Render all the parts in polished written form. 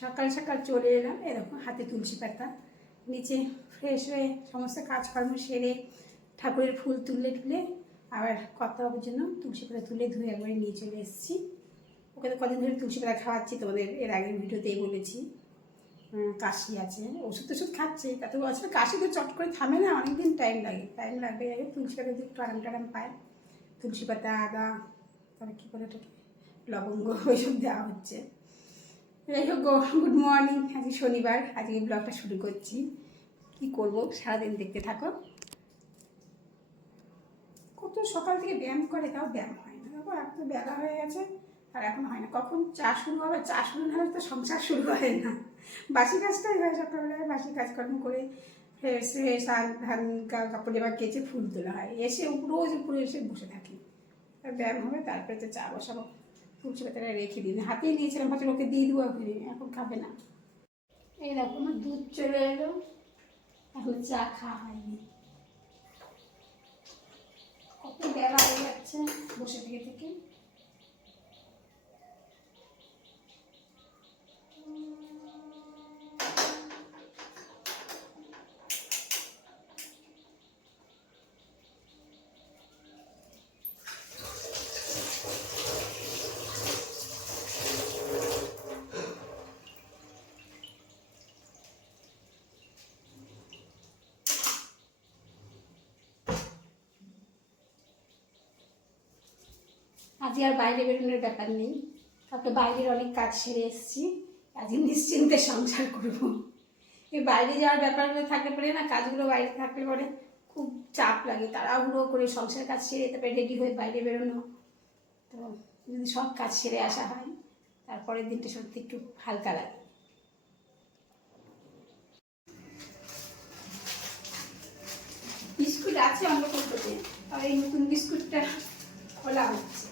সকাল সকাল চলে এলাম, এরকম হাতে তুলসী পাতা, নিচে ফ্রেশ হয়ে সমস্ত কাজকর্ম সেরে ঠাকুরের ফুল তুলে আবার কথা হবার জন্য তুলসী পাতা তুলে ধুয়ে একবারে নিয়ে চলে এসেছি। ওকে তো কদিন ধরে তুলসী পাতা খাওয়াচ্ছি, তোমাদের এর আগের ভিডিওতেই বলেছি। কাশি আছে, ওষুধ টষুধ খাচ্ছে, তাতে আসলে কাশি তো চট করে থামে না, অনেকদিন টাইম লাগবে। তুলসী পাতা দিয়ে একটু আরাম টারাম পায়। তুলসী পাতা, আদা, তারপরে কী করে ওটাকে লবঙ্গ ওইসব দেওয়া হচ্ছে। যাই হোক, গুড মর্নিং। আজকে শনিবার, আজকে ব্লগটা শুরু করছি। কি করব সারাদিন দেখতে থাকো। কত সকাল থেকে ব্যায়াম করে, তাও ব্যায়াম হয় না। দেখো এত বেলা হয়ে গেছে আর এখন হয় না। কখন চা শুরু হবে, চা শুরু না হলে তো সংসার শুরু হয় না। বাসি কাজটাই হয় সকালবেলায়, বাসি কাজকর্ম করে ফ্রেশ হয়ে ধান কাপড় এবার কেচে ফুল তোলা হয়, এসে রোজ উপরে এসে বসে থাকি। ব্যায়াম হবে, তারপরে তো চা বসাবো। তুলসী পাতাটা রেখে দিন, হাতেই নিয়েছিলাম, ভাবছি ওকে দিয়ে দেবো, এখন খাবে না। এই দেখো আমার দুধ চলে এলো, এখন চা খাওয়া হয়নি। কত বেলা হয়ে যাচ্ছে বসে থেকে। আজকে আর বাইরে বেরোনোর ব্যাপার নেই, কাউকে বাইরের অনেক কাজ সেরে এসেছি। আজকে নিশ্চিন্তে সংসার করবো। এই বাইরে যাওয়ার ব্যাপারগুলো থাকলে পরে না, কাজগুলো বাইরে থাকলে পরে খুব চাপ লাগে, তাড়াহুড়ো করে সংসার কাজ সেরে তারপরে রেডি হয়ে বাইরে বেরোনো। তো যদি সব কাজ সেরে আসা হয়, তারপরের দিনটা সত্যি একটু হালকা লাগে। বিস্কুট আছে অন্য করতে, আর এই নতুন বিস্কুটটা খোলা হচ্ছে।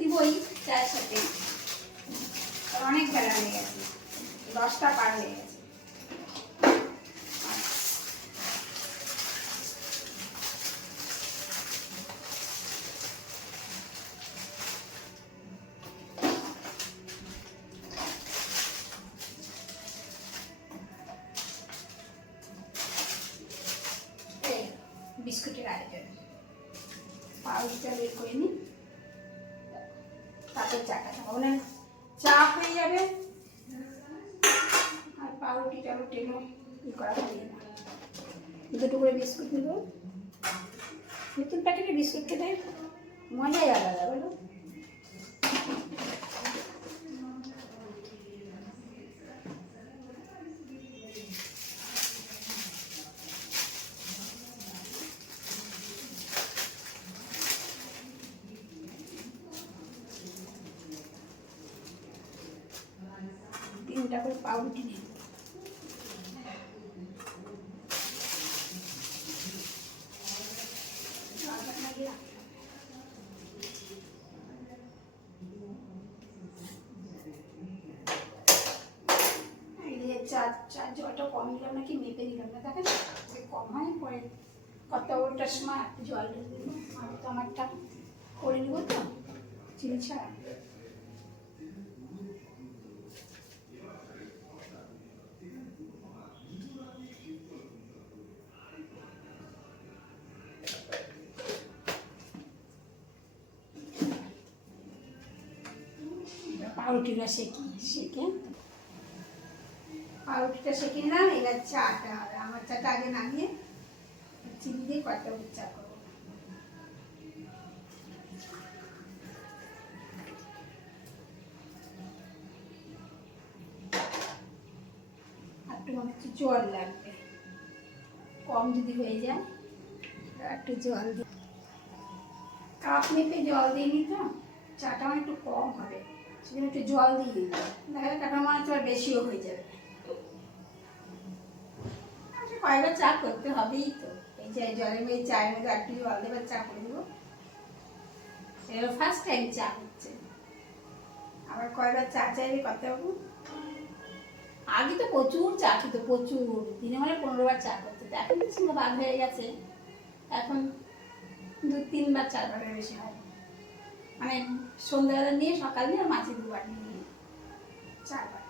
দিবই চায়ের সাথে, অনেক বেলা হয়ে গেছে, 10টা পার হয়ে গেছে। বিস্কুটের আয়োজন, পাউরুটিটা বের করে নিই, তারপর চাটা খাবো, মানে চা হয়ে যাবে আর পাউরুটিটা টেনো করা হয়ে না। দুটো করে বিস্কুট নেব, নতুন প্যাকেটের বিস্কুট খেতে মজাই আলাদা, বলো। তিনটা করে পাউরুটি নেব। চার জলটা কম দিলাম নাকি মেপে নিলাম না, দেখেন কম হয় পরে কতটার সময় একটু জল ঢেলে দেবো। আমি তো আমারটা করে নেবো তো চিনি ছাড়া। পাউরুটিটা সেকে পাউরুটিটা সেকে নিলাম। এবার চাটা হবে, আমার চাটা আগে নামিয়ে চিনি দিয়ে কয়েকটা চা করবো। একটু মনে হচ্ছে জল লাগবে, কম যদি হয়ে যায় একটু জল দিই। কাপ মেপে জল দিয়ে নিত, চাটা আমার একটু কম হবে, সেজন্য একটু জল দিয়ে দিই। দেখা যায় টাকা মনে হচ্ছে আর বেশিও হয়ে যাবে। কয়েকবার চা করতে হবেই তো, এই যে জলের মেয়ে চায়ের মধ্যে একটু জল দেবার চা করে দেবো। এটা ফার্স্ট টাইম চা হচ্ছে, আবার কয়েকবার চা চাইলে করতে হবে। আগে তো প্রচুর চা খেত, প্রচুর, দিনে মানে 15বার চা করতে। এখন তো সীমা বাদ হয়ে গেছে, এখন 2-3বার 4বারের বেশি হয়। মানে সন্ধ্যাবেলা নিয়ে সকাল নিয়ে আর মাঝে 2বার নিয়ে 4 বাটি।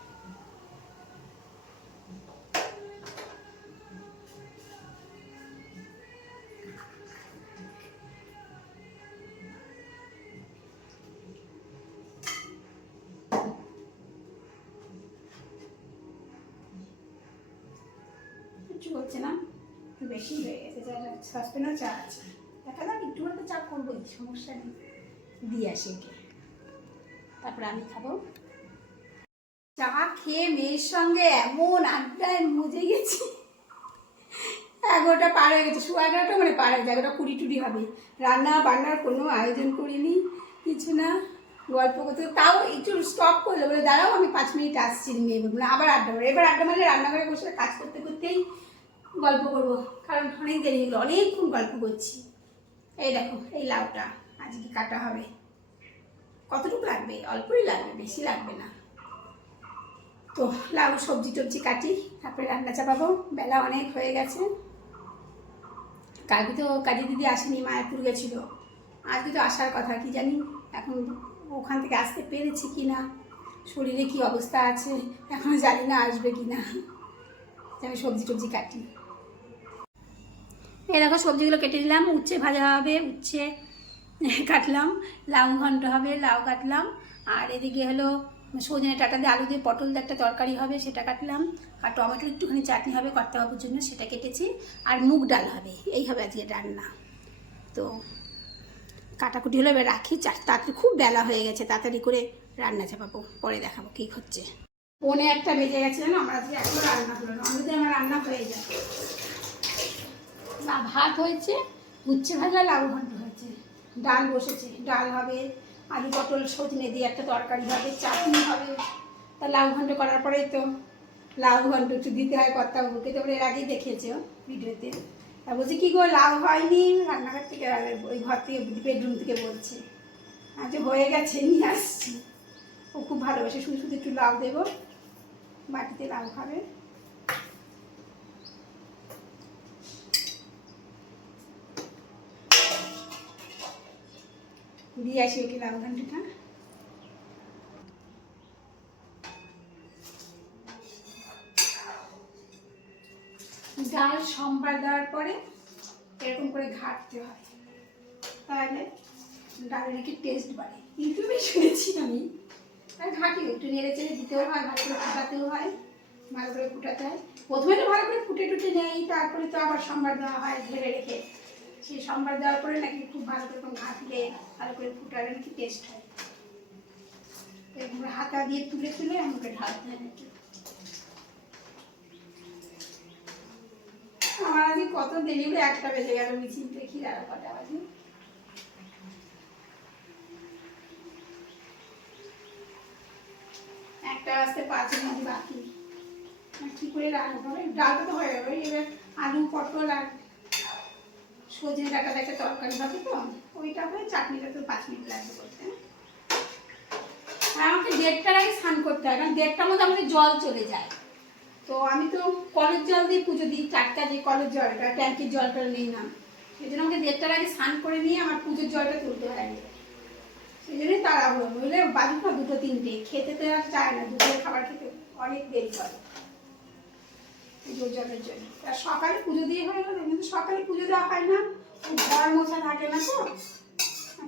কিছু হচ্ছে না, একটু বেশি হয়ে গেছে, সসপ্যানও চা আছে, দেখা যাক একটু হলে তো চা করবোই, সমস্যা নেই, দিয়ে আসি একে, তারপরে আমি খাবো। চা খেয়ে মেয়ের সঙ্গে এমন আড্ডায় মজে গেছি, 11টা পার হয়ে গেছে, 11:15 মানে পার হয়ে যায়, 11:20 হবে। রান্না বান্নার কোনো আয়োজন করিনি, কিছু না, গল্প করতে, তাও একটু স্টপ করলো, বলে দাঁড়াও আমি 5 মিনিট আসছি, মেয়ে বলবো না, আবার আড্ডা মারো। এবার আড্ডা মারলে রান্নাঘরে বসে কাজ করতে করতেই গল্প করবো, কারণ অনেক দেরি হলো, অনেকক্ষণ গল্প করছি। এই দেখো এই লাউটা আজকে কাটা হবে, কতটুকু লাগবে, অল্পই লাগবে, বেশি লাগবে না। তো লাউ সবজি টবজি কাটি, তারপরে রান্না চাপাবো, বেলা অনেক হয়ে গেছে। কালকে তো কাজী দিদি আসেনি, মায়াপুর গেছিলো, আজকে তো আসার কথা, কি জানি এখন ওখান থেকে আসতে পেরেছি কি না, শরীরে কি অবস্থা আছে এখনও জানি না, আসবে কি না। আমি সবজি টবজি কাটি। এই দেখো সবজিগুলো কেটে দিলাম, উচ্ছে ভাজা হবে, উচ্ছে কাটলাম, লাউ ঘন্ট হবে, লাউ কাটলাম, আর এদিকে হলো সজনে ডাঁটা দিয়ে আলু দিয়ে পটল দিয়ে একটা তরকারি হবে, সেটা কাটলাম, আর টমেটোর একটুখানি চাটনি হবে কর্তাবাবুর জন্য, সেটা কেটেছি, আর মুগ ডাল হবে, এই হবে আজকে রান্না। তো কাটাকুটি হলো, এবার রাখি, তাড়াতাড়ি খুব বেলা হয়ে গেছে, তাড়াতাড়ি করে রান্না চাপাবো, পরে দেখাবো কী হচ্ছে। 1:45 বেজে গেছে জানো, আমার আজকে এখনো রান্না হলো না, যদি আমার রান্না হয়ে যায়। না ভাত হয়েছে, উচ্ছে ভাজা, লাউ ঘন্ট হয়েছে, ডাল বসেছে, ডাল হবে, আলু পটল সজনে দিয়ে একটা তরকারি হবে, চাটনি হবে। তা লাউ ঘন্ট করার পরেই তো লাউ ঘন্ট একটু দিতে হয় কর্তাবাবুকে, তো এর আগেই দেখেছো ভিডিওতে। তা বলছি কী গো লাউ হয়নি, রান্নাঘর থেকে ওই ঘর থেকে বেডরুম থেকে বলছে, আজ হয়ে গেছে নিয়ে আসছি। ও খুব ভালোবাসে, শুধু শুধু একটু লাউ দেবো, বাটিতে লাউ খাবে। দিয়ে আসি ওকে লাউ ঘন্টটা। ডাল সম্বার দেওয়ার পরে এরকম করে ঘাটতে হয়, তাহলে ডালের কি টেস্ট বাড়ে, ইউটিউবে শুনেছি আমি, আর ঘাটিও একটু নেড়ে চেড়ে দিতেও হয়, ভালো করে ফুটাতেও হয়, ভালো করে ফুটাতে হয়। প্রথমে তো ভালো করে ফুটে টুটে নেই, তারপরে তো আবার সম্বার দেওয়া হয় ঢেলে রেখে, সেই সম্বার দেওয়ার পরে নাকি খুব ভালো করে ঘাটলে ভালো করে ফুটালে নাকি টেস্ট হয়। এরকম হাতা দিয়ে তুলে তুলে আমাকে ঢালতে হয় নাকি। আমার আজকে কত দেরি হলে 1টা বেজে গেল, মিছিল দেখি আর কটা বাজে, 1টা বাজতে 5 মিনিট বাকি। কি করে রান্না হবে, ডালটা তো হয়ে যাবে, এবার আলু পটল আর সজনে ডাঁটা একটা তরকারি হবে, তো ওইটা হয়ে চাটনিটা তো 5 মিনিট লাগবে করতে। আর আমাকে 1:30টার আগে স্নান করতে হয়, কারণ 1:30টার মধ্যে আমাদের জল চলে যায়। তো আমি তো কলের জল দিয়ে পুজো দিই, টাটকা যে কলের জলটা, ট্যাঙ্কির জলটা নেই না, সেই জন্য আমাকে 1:30টার আগে স্নান করে নিয়ে আমার পুজোর জলটা তুলতে হয় আগে, সেই জন্যই তাড়াহুড়ো, নইলে বাজুক না 2টো 3টে, খেতে তো আর চায় না, দুপুরের খাবার খেতে অনেক দেরি করে পুজোর জলের জন্য। আর সকালে পুজো দিয়ে হয়ে গেল, কিন্তু সকালে পুজো দেওয়া হয় না, ঘর মোছা থাকে না, তো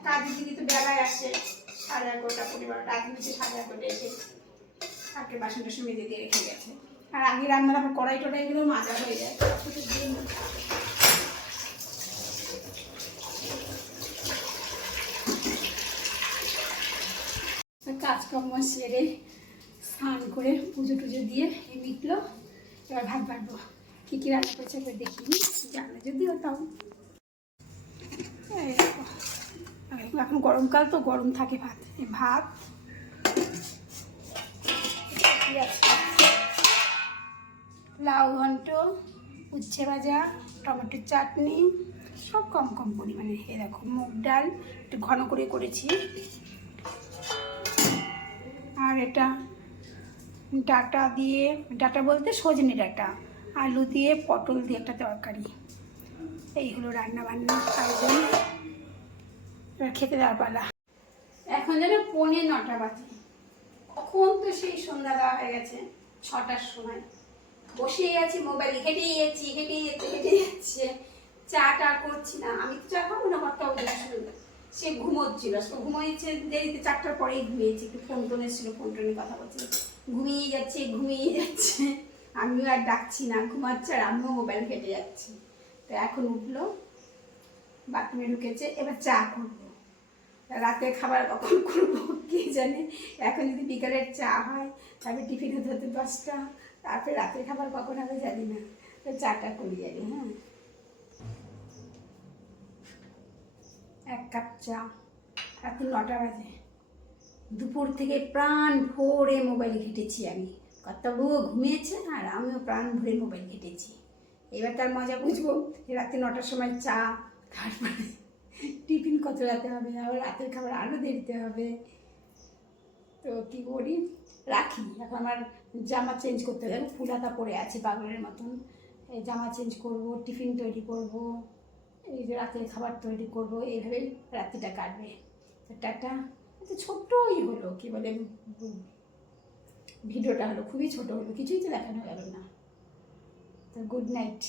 কাজের দিদি তো বেলায় আসে, 11:30 12টা, আজ নিচে 11:30 এসে তাকে বাসন টাসন মেজে দিয়ে রেখে গেছে। আর আগে রান্নার আমার কড়াই টড়াইগুলো মাজা হয়ে যায়, কাজকর্ম সেরে স্নান করে পুজো টুজো দিয়ে মিটলো, এবার ভাত বাড়বো। কী কী রান্না করছে এবার দেখিনি, জানো যদিও তাও। এখন গরমকাল তো গরম থাকে ভাত, ভাত লাউ ঘন্ট, উচ্ছে ভাজা, টমেটোর চাটনি, সব কম কম পরিমাণে। এরকম মুগ ডাল একটু ঘন করে করেছি, আর এটা ডাঁটা দিয়ে, ডাঁটা বলতে সজনে ডাঁটা, আলু দিয়ে পটল দিয়ে একটা তরকারি। এই হলো রান্না বান্না আয়োজন, এবার খেতে দেওয়ার পালা। এখন যেন 9:15 বাজে, কখন তো তো সেই সন্ধ্যা দেওয়া হয়ে গেছে 6টার সময়, বসেই আছি মোবাইল ঘেটেই যাচ্ছে, চা টা করছি না। আমি তো চা খাবো না, কর্তা সে ঘুমোচ্ছিল, সে ঘুমোচ্ছে দেরিতে, 4টার পরেই ঘুমিয়েছি, একটু ফোন টোন এসেছিল, ফোন টোনে কথা বলছি, ঘুমিয়ে যাচ্ছে। আমিও আর ডাকছি না, ঘুমাচ্ছে আর আমিও মোবাইল ঘেটে যাচ্ছি। তো এখন উঠলো, বাথরুমে ঢুকেছে, এবার চা করবো। রাতের খাবার কখন করবো কে জানে। এখন যদি বিকালের চা হয়, তারপরে টিফিন হতে হতে 10টা, তারপরে রাতের খাবার কখন হবে জানি না। তো চাটা করি আগে। হ্যাঁ, 1 কাপ চা, রাত্রি 9টা বাজে। দুপুর থেকে প্রাণ ভরে মোবাইল ঘেটেছি আমি, কর্তাবুও ঘুমিয়েছে আর আমিও প্রাণ ভরে মোবাইল ঘেটেছি। এবার তার মজা বুঝবো, রাত্রি 9টার সময় চা, তারপরে টিফিন কত রাতে হবে, আবার রাতের খাবার আরও দেরিতে হবে। তো কী করি, রাখি। এখন আমার জামা চেঞ্জ করতে হবে, ফুল হাতা পরে আছি পাগলের মতন। এই জামা চেঞ্জ করব, টিফিন তৈরি করব, এই যে রাতের খাবার তৈরি করব, এইভাবেই রাত্রিটা কাটবে। তো টাটা। তো ছোট্টই হলো, কী বলে, ভিডিওটা হলো খুবই ছোট হলো, কিছুই তো দেখানো গেল না। তো গুড নাইট।